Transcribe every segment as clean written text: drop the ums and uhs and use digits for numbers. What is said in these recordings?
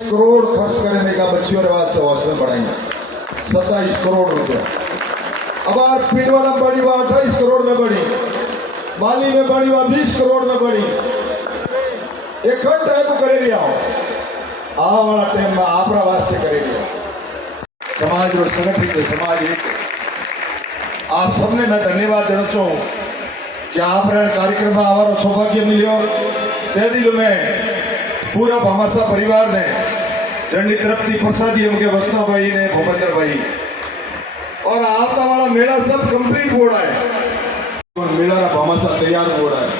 करोड़ खर्च करने का बच्चियों के वास्ते हौसले बढ़ाएंगे 27 करोड़ रुपया। अब आज पिंडवाड़ा में बढ़ी हुआ 28 करोड़ में बढ़ी, बाली में बढ़ी हुआ 20 करोड़ में बढ़ी। एक टाइम करे लिया आ वाला टाइम में आपरा वास्ते करे लिया समाज और संगठित समाज एक। आप सबने मैं धन्यवाद देना चाहूँ कि आप कार्यक्रम में आवार सौभाग्य मिलो ते दिल में पूरा भामासा परिवार ने जंडी तरफ थी प्रसादी उनके वसना भाई ने भूपेंद्र भाई और आता वाला मेला सब कंप्लीट हो रहा है। मेला भामासा तैयार हो रहा है।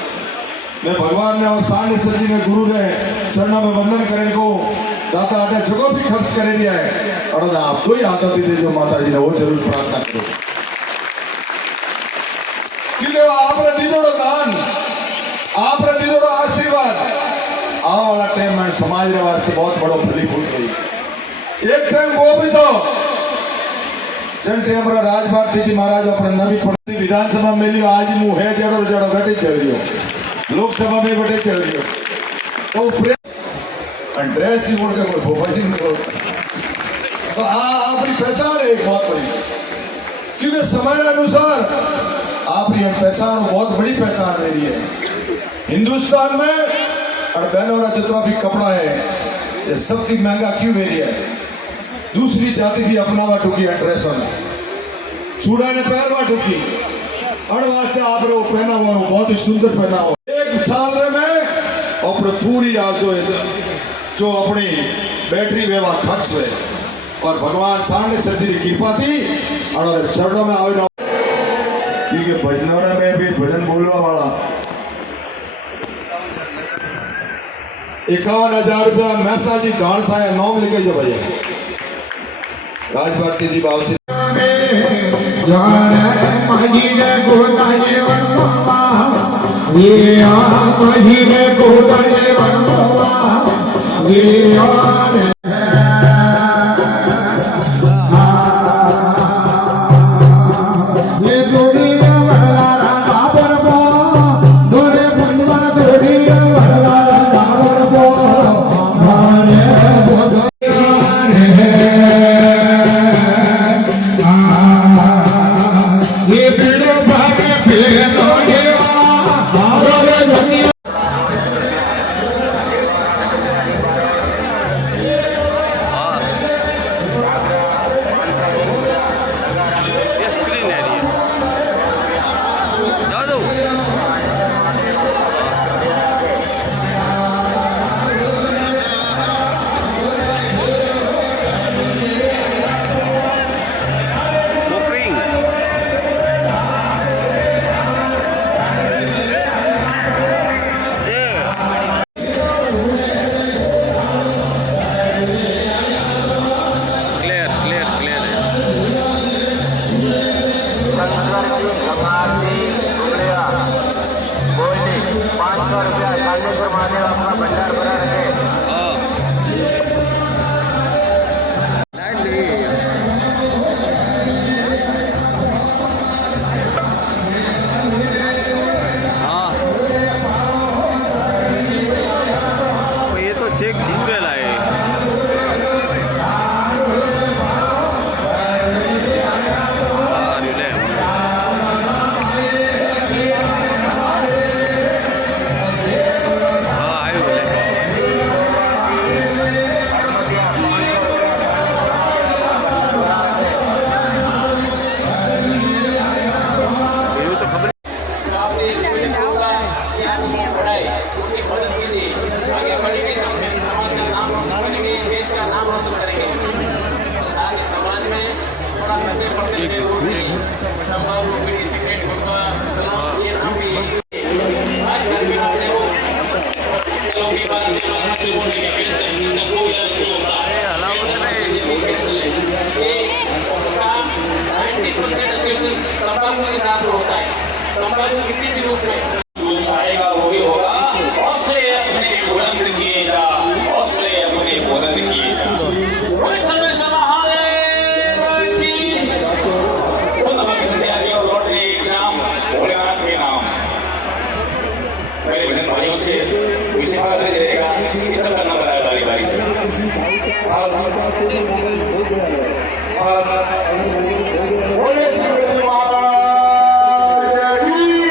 मैं भगवान ने और साढ़े सजी ने गुरु ने चरणों में वंदन करें को दाता आटे जगह भी खर्च करे दिया है और आप तो ही आता भी दे जो माता जी ने वो जरूर प्रार्थना करो क्योंकि आपने दिलो दान आपने दिलो आशीर्वाद आ वाला टाइम में समाज के वास्ते बहुत बड़ो फलीभूत गई। एक टाइम वो भी तो जन टाइम राज भारती जी महाराज अपने नवी पड़ती विधानसभा में लियो आज मुंह है जड़ो जड़ो बैठे चल रही लोकसभा में बैठे चल रही तो ड्रेस की बोल के कोई भोपाजी नहीं बोलता तो आपकी पहचान है एक बहुत बड़ी क्योंकि समय अनुसार आपकी पहचान बहुत बड़ी पहचान मेरी है हिंदुस्तान में और बहनों का जितना भी कपड़ा है ये सबसे महंगा क्यों मेरी है। दूसरी जाति भी अपनावा टुकी है ड्रेसों ने चूड़ा ने पहनवा टुकी और वास्ते आप लोग पहना हुआ हो बहुत ही सुंदर पहना हो एक साल में अपने पूरी आज जो अपनी बैटरी व्यवहार खर्च है और भगवान सामने सजी की कृपा थी और चरणों में आवे क्योंकि भजनों में भी भजन बोलवा वाला 51,000 रुपया मैसा जी धान साया नाम लिखे जो भैया राज भारती जी बाबू से किसी भी रूप में चाहेगा वो भी होगा। हौसले अपने बुलंद किए जा, हौसले अपने बुलंद किए जा। भोलेनाथ के नाम मेरे बहन भाइयों से विशेष आग्रह रहेगा कि सब करना बारी बारी से। બોલે શિવજી મહારાજ કી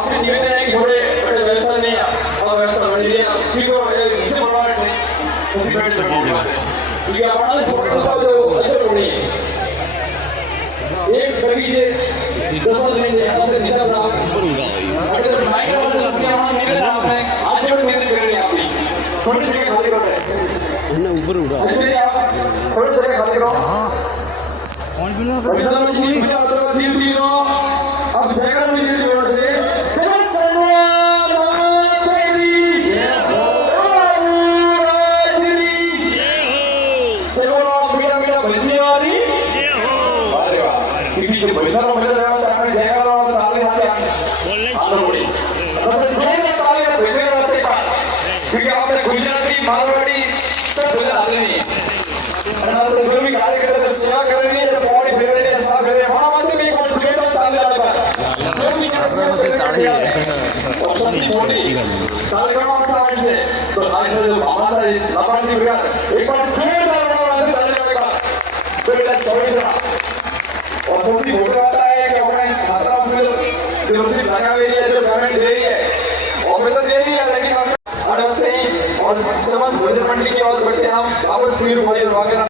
आपके निवेदन है कि थोड़े बड़े व्यवस्था नहीं और व्यवस्था बनी रही ठीक है इसे बढ़वा रहे हैं सभी बैठ क्योंकि हमारा फोटो का जो अंदर बड़ी एक बगीचे 10 दिन से यहाँ से निशा प्राप्त अगर तो माइक वाले इसमें हमारा निवेदन आपने आज जो निवेदन कर रहे हैं आप थोड़ी जगह खाली कर रहे हैं ना ऊपर उड़ा अजमेर आप थोड़ी जगह खाली करो कौन भी ना अभी जी मुझे तो दिल दिनो अब जगह में दिल दिनो से जय सनवार तेरी जय हो तेरी जय हो मेरा मेरा बजने वाली जय हो अरे वाह क्योंकि जब बजना रो मेरा रहवा सामने जय करो तो ताली हाथ बोलने हाथ बोली बस जय का ताली का बजने रास्ते का क्योंकि आपने गुजराती मारवाड़ी सब बजा आते नहीं अनासे जो भी कार्यकर्ता जो सेवा कर रहे हैं जो पौड़ी फेर रहे हैं साफ कर रहे हैं हमारा वास्ते भी एक और छोटा सा ताली लगा जो भी सेवा कर रहे हैं और सबकी मोटी ताली का वास्ता आइट से तो आज जो हमारा सा लाभार्थी बिहार एक बार जोरदार वास्ते ताली लगेगा तो बेटा 24 और सबकी वोट आता है कि अपने छात्रा में जो रसीद लगा हुई है जो पेमेंट दे रही है और मैं तो दे रही है लेकिन हर वास्ते ही और समस्त भोजन मंडी की ओर बढ़ते हम वापस वीर भाई वगैरह